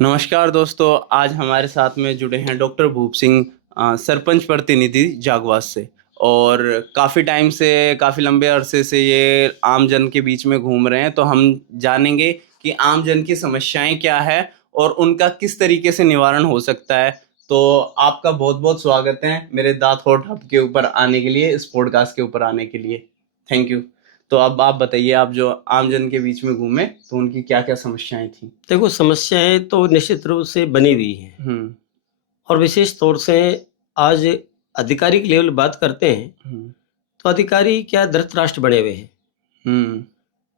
नमस्कार दोस्तों, आज हमारे साथ में जुड़े हैं डॉक्टर भूप सिंह, सरपंच प्रतिनिधि जागवास से। और काफ़ी टाइम से, काफ़ी लंबे अरसे से ये आम जन के बीच में घूम रहे हैं। तो हम जानेंगे कि आम जन की समस्याएं क्या है और उनका किस तरीके से निवारण हो सकता है। तो आपका बहुत बहुत स्वागत है मेरे दांत होठ हब के ऊपर आने के लिए, इस पॉडकास्ट के ऊपर आने के लिए। Thank you. तो अब आप बताइए, आप जो आम जन के बीच में घूमे तो उनकी क्या क्या समस्याएं थी। देखो, समस्याएं तो निश्चित रूप से बनी हुई हैं और विशेष तौर से आज आधिकारिक लेवल बात करते हैं तो अधिकारी क्या धृतराष्ट्र बने हुए हैं,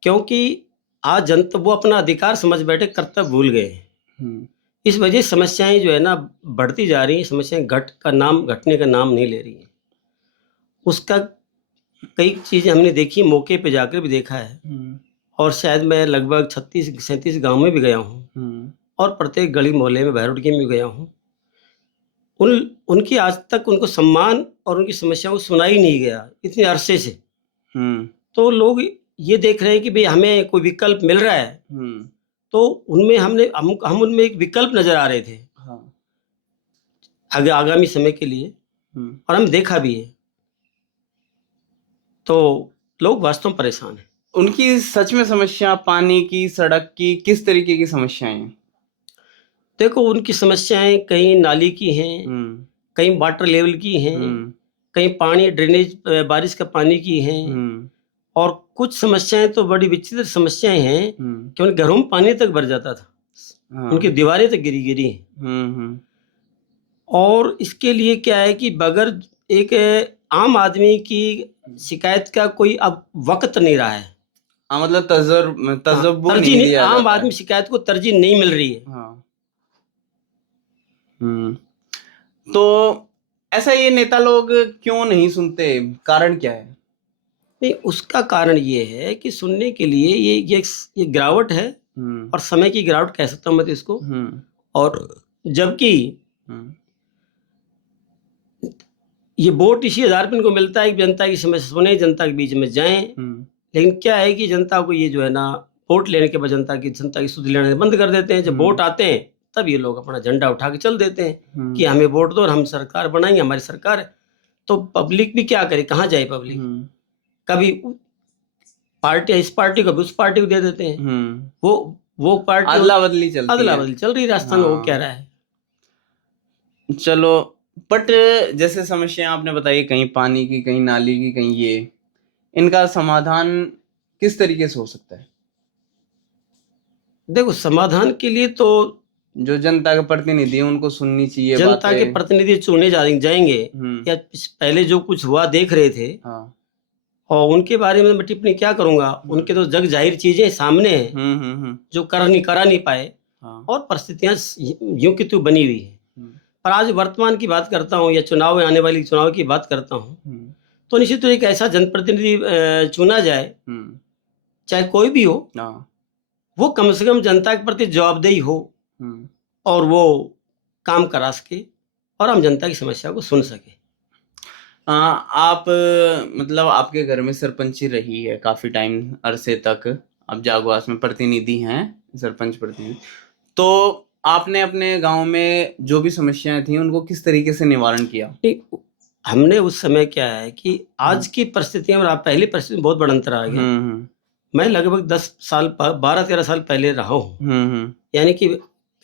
क्योंकि आज जनता वो अपना अधिकार समझ बैठे, कर्तव्य भूल गए हैं। इस वजह से समस्याएं जो है ना बढ़ती जा रही हैं। समस्याएं घटने का नाम नहीं ले रही हैं। उसका कई चीजें हमने देखी, मौके पे जाकर भी देखा है। और शायद मैं लगभग 36-37 गांव में भी गया हूँ और प्रत्येक गली मोहल्ले में बहरोड में भी गया हूँ। उनकी आज तक उनको सम्मान और उनकी समस्याओं को सुना ही नहीं गया इतने अरसे से। तो लोग ये देख रहे हैं कि भाई हमें कोई विकल्प मिल रहा है, तो उनमें हम उनमें एक विकल्प नजर आ रहे थे आगे आगामी समय के लिए, और हम देखा भी है। तो लोग वास्तव में परेशान हैं। उनकी सच में समस्या पानी की, सड़क की, किस तरीके की समस्याएं हैं? देखो, उनकी समस्याएं कहीं नाली की हैं, कहीं वाटर लेवल की हैं, कहीं पानी ड्रेनेज बारिश का पानी की हैं, और कुछ समस्याएं तो बड़ी विचित्र समस्याएं हैं कि उनके घरों में पानी तक भर जाता था। उनकी दीवारें तक गिरी हैं। और इसके लिए क्या है कि बगैर एक आम आदमी की शिकायत का कोई अब वक्त नहीं रहा है। मतलब तजर्बा तरजीह नहीं नहीं, दिया आम जाता है। आदमी शिकायत को तरजीह नहीं मिल रही है। तो ऐसा ये नेता लोग क्यों नहीं सुनते, कारण क्या है? नहीं, उसका कारण ये है कि सुनने के लिए ये गिरावट है, और समय की गिरावट कह सकता हूं मैं तो इसको। और जबकि ये वोट इसी आधार पर इनको मिलता है कि जनता की समस्या सुने, जनता के बीच में जाएं। लेकिन क्या है कि जनता को ये जो है ना, वोट लेने के बाद जनता की सुध लेना बंद कर देते हैं। जब वोट आते हैं तब ये लोग अपना झंडा उठा के चल देते हैं कि हमें वोट दो और हम सरकार बनाएंगे, हमारी सरकार है। तो पब्लिक भी क्या करे, कहाँ जाए पब्लिक? कभी पार्टी इस पार्टी को उस पार्टी को दे देते हैं। वो पार्टी अदला बदली चल रही राजस्थान में। वो कह रहा है चलो, बट जैसे समस्या आपने बताई, कहीं पानी की, कहीं नाली की, कहीं ये, इनका समाधान किस तरीके से हो सकता है? देखो, समाधान के लिए तो जो जनता के प्रतिनिधि है उनको सुननी चाहिए। जनता के प्रतिनिधि चुने जाएंगे, या पहले जो कुछ हुआ देख रहे थे, और उनके बारे में मैं टिप्पणी क्या करूंगा। उनके तो जग जाहिर चीजें सामने हैं जो करा नहीं पाए, और परिस्थितियां यूं की त्यों बनी हुई है। पर आज वर्तमान की बात करता हूँ, या आने वाली चुनाव की बात करता हूँ, तो निश्चित एक ऐसा जनप्रतिनिधि चुना जाए, चाहे कोई भी हो, वो कम से कम जनता के प्रति जवाबदेही हो, और वो काम करा सके और हम जनता की समस्या को सुन सके। आप मतलब आपके घर में सरपंची रही है काफी टाइम अरसे तक, आप जागवास में प्रतिनिधि हैं, सरपंच प्रतिनिधि। तो आपने अपने गांव में जो भी समस्याएं थी उनको किस तरीके से निवारण किया? हमने उस समय क्या है कि आज की परिस्थितियों में पहली परिस्थिति में बहुत बड़ा अंतर आ गया। मैं लगभग 12-13 साल पहले रहा हूँ, यानी कि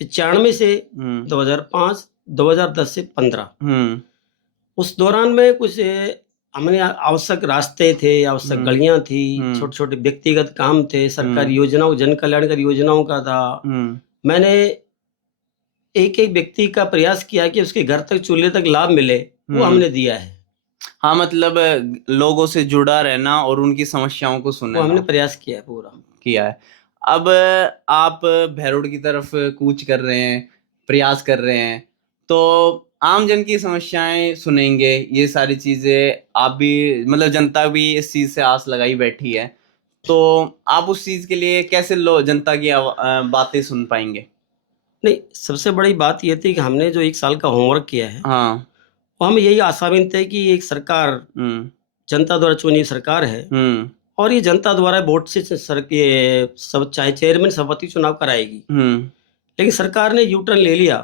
95 से 2005, 2010 से 15, उस दौरान में कुछ हमने आवश्यक रास्ते थे, आवश्यक गलियां थी, छोटे छोटे व्यक्तिगत काम थे, सरकारी योजनाओं, जन कल्याणकारी योजनाओं का था। मैंने एक एक व्यक्ति का प्रयास किया कि उसके घर तक, चूल्हे तक लाभ मिले, वो हमने दिया है। हाँ, मतलब लोगों से जुड़ा रहना और उनकी समस्याओं को सुनना, वो हमने प्रयास किया है, पूरा किया है। अब आप भैरोड की तरफ कूच कर रहे हैं, प्रयास कर रहे हैं, तो आम जन की समस्याएं सुनेंगे, ये सारी चीजें आप भी, मतलब जनता भी इस चीज से आस लगाई बैठी है। तो आप उस चीज के लिए कैसे जनता की बातें सुन पाएंगे? नहीं, सबसे बड़ी बात यह थी कि हमने जो 1 साल का होमवर्क किया है, वो हम यही आशावान थे कि एक सरकार जनता द्वारा चुनी सरकार है, और ये जनता द्वारा वोट से सब चाहे चेयरमैन सभापति चुनाव कराएगी। लेकिन सरकार ने यू टर्न ले लिया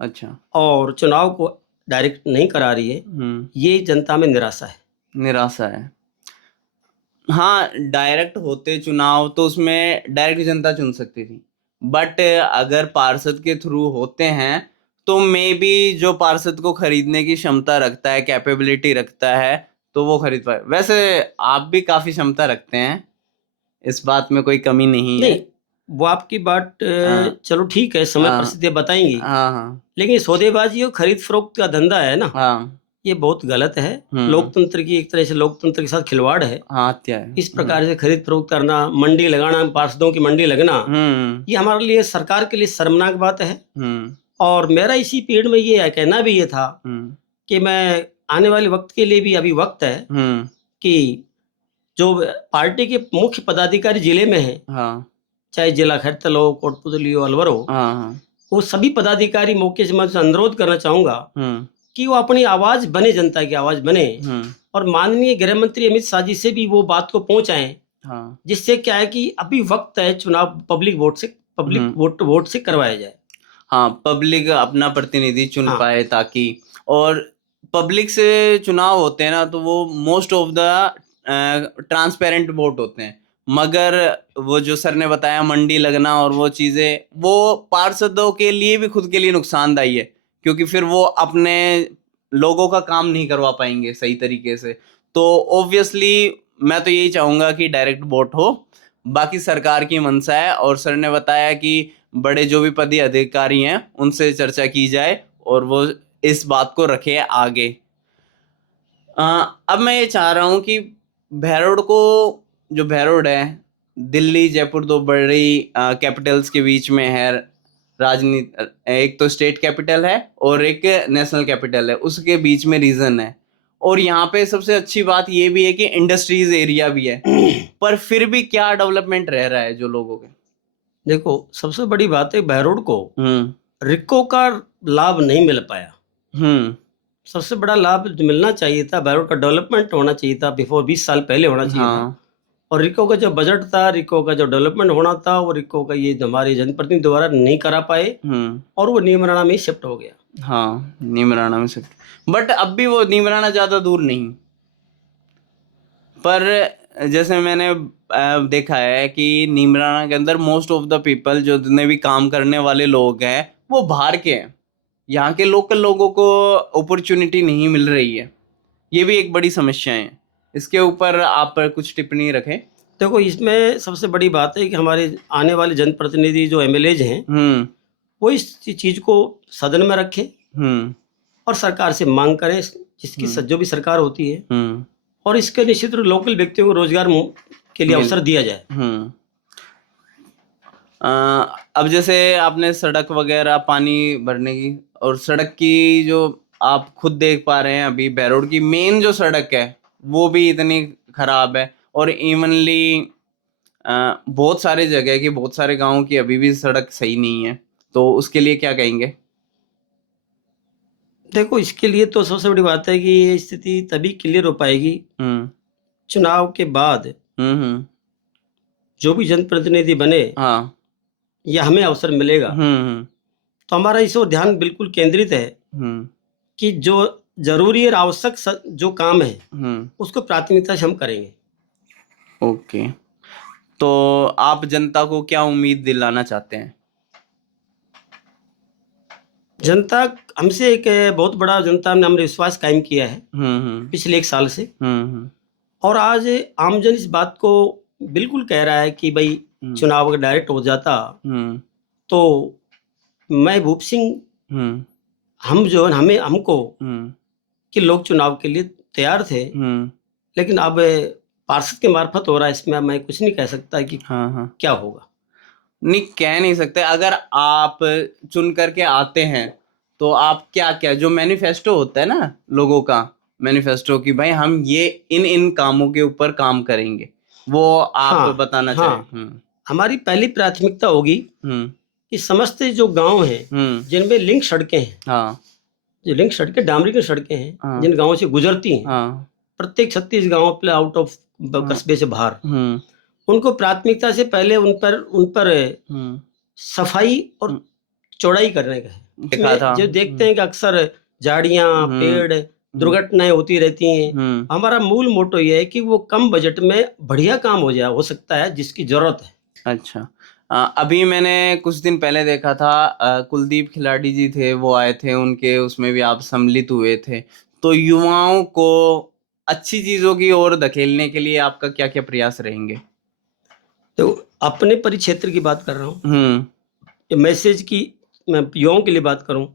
अच्छा। और चुनाव को डायरेक्ट नहीं करा रही है। ये जनता में निराशा है। निराशा है। हाँ, डायरेक्ट होते चुनाव तो उसमें डायरेक्ट जनता चुन सकती थी, बट अगर पार्षद के थ्रू होते हैं तो मे बी जो पार्षद को खरीदने की क्षमता रखता है, कैपेबिलिटी रखता है, तो वो खरीद पाए। वैसे आप भी काफी क्षमता रखते हैं, इस बात में कोई कमी नहीं है। नहीं, वो आपकी बात हाँ, चलो ठीक है, समय हाँ, परिस्थितियां बताएंगी। हाँ, हाँ, लेकिन सौदेबाजी और खरीद फरोख्त का धंधा है ना, हाँ, ये बहुत गलत है। लोकतंत्र की एक तरह से लोकतंत्र के साथ खिलवाड़ है। हाँ, हत्या है। इस प्रकार से खरीद फरोख्त करना, मंडी लगाना, पार्षदों की मंडी लगना, ये हमारे लिए, सरकार के लिए शर्मनाक बात है। और मेरा इसी पीरियड में ये कहना भी ये था कि मैं आने वाले वक्त के लिए भी अभी वक्त है कि जो पार्टी के मुख्य पदाधिकारी जिले में है, चाहे जिला खैरतल हो, कोटपुतली हो, अलवर हो, वो सभी पदाधिकारी मौके से मैं अनुरोध करना चाहूंगा कि वो अपनी आवाज बने, जनता की आवाज बने, और माननीय गृह मंत्री अमित शाह जी से भी वो बात को पहुंचाएं। जिससे क्या है कि अभी वक्त है, चुनाव पब्लिक वोट से करवाया जाए। हाँ, पब्लिक अपना प्रतिनिधि चुन पाए, ताकि, और पब्लिक से चुनाव होते हैं ना तो वो most of the transparent vote होते हैं, मगर वो जो सर ने बताया मंडी लगना और वो चीजें, वो पार्षदों के लिए भी खुद के लिए नुकसानदायी है, क्योंकि फिर वो अपने लोगों का काम नहीं करवा पाएंगे सही तरीके से। तो ऑब्वियसली मैं तो यही चाहूंगा कि डायरेक्ट वोट हो, बाकी सरकार की मंशा है। और सर ने बताया कि बड़े जो भी पद अधिकारी हैं उनसे चर्चा की जाए और वो इस बात को रखे आगे। अब मैं ये चाह रहा हूँ कि भैरोड को, जो भैरोड है, दिल्ली जयपुर दो बड़ी कैपिटल्स के बीच में है राजनीति। एक तो स्टेट कैपिटल है और एक नेशनल कैपिटल है, उसके बीच में रीजन है। और यहाँ पे सबसे अच्छी बात ये भी है कि इंडस्ट्रीज एरिया भी है, पर फिर भी क्या डेवलपमेंट रह रहा है जो लोगों के। देखो, सबसे बड़ी बात है भैरोड को रिको का लाभ नहीं मिल पाया। सबसे बड़ा लाभ जो मिलना चाहिए था, भैरोड का डेवलपमेंट होना चाहिए था, बिफोर 20 साल पहले होना चाहिए था। और रिको का जो बजट था, रिको का जो डेवलपमेंट होना था, वो रिको का ये हमारे जनप्रतिनिधि द्वारा नहीं करा पाए और वो नीमराना में शिफ्ट हो गया। हाँ, नीमराना में शिफ्ट, बट अब भी वो नीमराना ज्यादा दूर नहीं। पर जैसे मैंने देखा है कि नीमराना के अंदर मोस्ट ऑफ द पीपल, जो जितने भी काम करने वाले लोग हैं, वो बाहर के हैं। यहाँ के लोकल लोगों को अपॉर्चुनिटी नहीं मिल रही है, ये भी एक बड़ी समस्या है। इसके ऊपर आप कुछ टिप्पणी रखें। देखो, इसमें सबसे बड़ी बात है कि हमारे आने वाले जनप्रतिनिधि जो एमएलएज हैं, वो इस चीज को सदन में रखें और सरकार से मांग करें, जिसकी जो भी सरकार होती है, और इसके निश्चित रूप लोकल व्यक्तियों को रोजगार के लिए अवसर दिया जाए। अब जैसे आपने सड़क वगैरह, पानी भरने की, और सड़क की जो आप खुद देख पा रहे हैं, अभी भैरोड की मेन जो सड़क है वो भी इतनी खराब है, और इवनली बहुत सारे जगह की, बहुत सारे गांवों की अभी भी सड़क सही नहीं है। तो उसके लिए क्या कहेंगे? देखो, इसके लिए तो सबसे बड़ी बात है कि ये स्थिति तभी क्लियर हो पाएगी चुनाव के बाद। जो भी जनप्रतिनिधि बने, या हमें अवसर मिलेगा, तो हमारा इस ओर ध्यान बिल्कुल केंद्रित है कि जो जरूरी और आवश्यक जो काम है उसको प्राथमिकता से हम करेंगे। ओके, तो आप जनता को क्या उम्मीद दिलाना चाहते हैं? जनता हमसे एक बहुत बड़ा, जनता ने हमने विश्वास कायम किया है पिछले 1 साल से, और आज आमजन इस बात को बिल्कुल कह रहा है कि भाई चुनाव अगर डायरेक्ट हो जाता तो मैं भूप सिंह, हम जो हमको कि लोग चुनाव के लिए तैयार थे, लेकिन अब पार्षद के मार्फत हो रहा है, इसमें मैं कुछ नहीं कह सकता कि क्या होगा। नहीं, कह नहीं सकते। अगर आप चुन करके आते हैं तो आप क्या क्या, जो मैनिफेस्टो होता है ना लोगों का, मैनिफेस्टो कि भाई हम ये इन कामों के ऊपर काम करेंगे, वो आप बताना चाहें? हमारी पहली प्राथमिकता होगी कि समस्त जो गांव हैं जिनमें लिंक सड़कें हैं, जो लिंक सड़कें, डामरी की सड़कें हैं, जिन गांवों से गुजरती हैं, प्रत्येक 36 गांव पे आउट ऑफ कस्बे से बाहर, उनको प्राथमिकता से पहले उन पर सफाई और चौड़ाई करने का है। देखा था। जो देखते हैं कि अक्सर झाड़ियां, पेड़, दुर्घटनाएं होती रहती हैं। हमारा मूल मोटो ये है कि वो कम बजट में बढ़िया काम हो सकता है जिसकी जरूरत है। अच्छा। अभी मैंने कुछ दिन पहले देखा था, कुलदीप खिलाड़ी जी थे, वो आए थे, उनके उसमें भी आप सम्मिलित हुए थे। तो युवाओं को अच्छी चीजों की ओर धकेलने के लिए आपका क्या क्या प्रयास रहेंगे? तो अपने परिक्षेत्र की बात कर रहा हूँ, मैसेज की मैं युवाओं के लिए बात करूं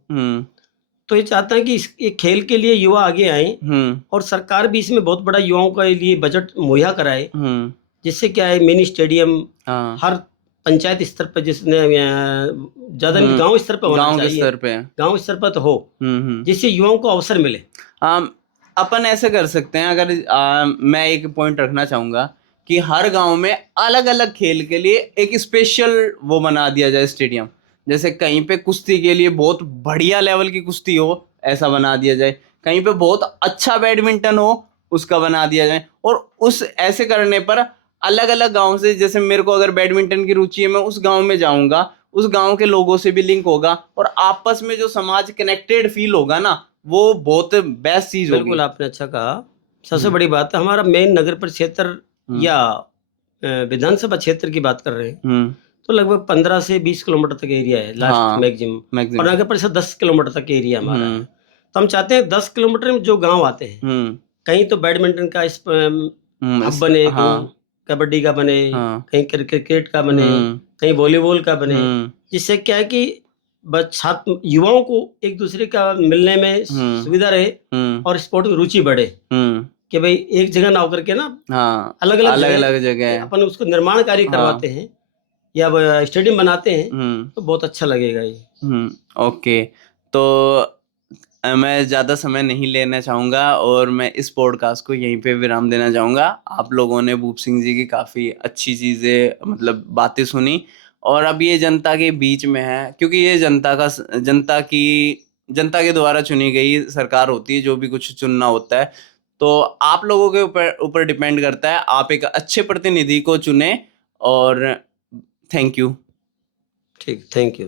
तो ये चाहता है कि ये खेल के लिए युवा आगे आए और सरकार भी इसमें बहुत बड़ा युवाओं के लिए बजट मुहैया कराए, जिससे क्या है मिनी स्टेडियम हर पंचायत स्तर पर, जिसने ज्यादा नहीं गांव स्तर पर होना चाहिए, गांव स्तर पर तो हो, जिससे युवाओं को अवसर मिले। अपन ऐसे कर सकते हैं, अगर मैं एक पॉइंट रखना चाहूंगा कि हर गांव में अलग अलग खेल के लिए एक स्पेशल वो बना दिया जाए स्टेडियम। जैसे कहीं पे कुश्ती के लिए बहुत बढ़िया लेवल की कुश्ती हो, ऐसा बना दिया जाए। कहीं पे बहुत अच्छा बैडमिंटन हो, उसका बना दिया जाए। और उस ऐसे करने पर अलग अलग गांव से, जैसे मेरे को अगर बैडमिंटन की रुचि है, मैं उस गांव में जाऊंगा, उस गांव के लोगों से भी लिंक होगा और आपस में जो समाज कनेक्टेड फील होगा ना, वो बहुत बेस्ट चीज होगी। बिल्कुल आपने अच्छा कहा। सबसे बड़ी बात है, हमारा मेन नगर परिक्षेत्र या विधानसभा क्षेत्र की बात कर रहे हैं तो लगभग 15 से 20 किलोमीटर तक एरिया है लास्ट मैक्सिमम, और नगर परिषद 10 किलोमीटर तक एरिया हमारा है। तो हम चाहते हैं 10 किलोमीटर में जो गांव आते हैं, कहीं तो बैडमिंटन का हब बने, कहीं कबड्डी का बने, कहीं क्रिकेट का बने, कहीं वॉलीबॉल का बने, जिससे क्या है कि छात्र युवाओं को एक दूसरे का मिलने में सुविधा रहे और स्पोर्ट में रुचि बढ़े। कि भाई एक जगह ना होकर के ना अलग अलग जगह अपन उसको निर्माण कार्य करवाते हैं या स्टेडियम बनाते हैं तो बहुत अच्छा लगेगा ये। ओके, तो मैं ज़्यादा समय नहीं लेना चाहूँगा और मैं इस पॉडकास्ट को यहीं पे विराम देना चाहूँगा। आप लोगों ने भूप सिंह जी की काफ़ी अच्छी चीज़ें, मतलब बातें सुनी, और अब ये जनता के बीच में है, क्योंकि ये जनता के द्वारा चुनी गई सरकार होती है। जो भी कुछ चुनना होता है तो आप लोगों के ऊपर डिपेंड करता है, आप एक अच्छे प्रतिनिधि को चुने। और थैंक यू। ठीक, थैंक यू।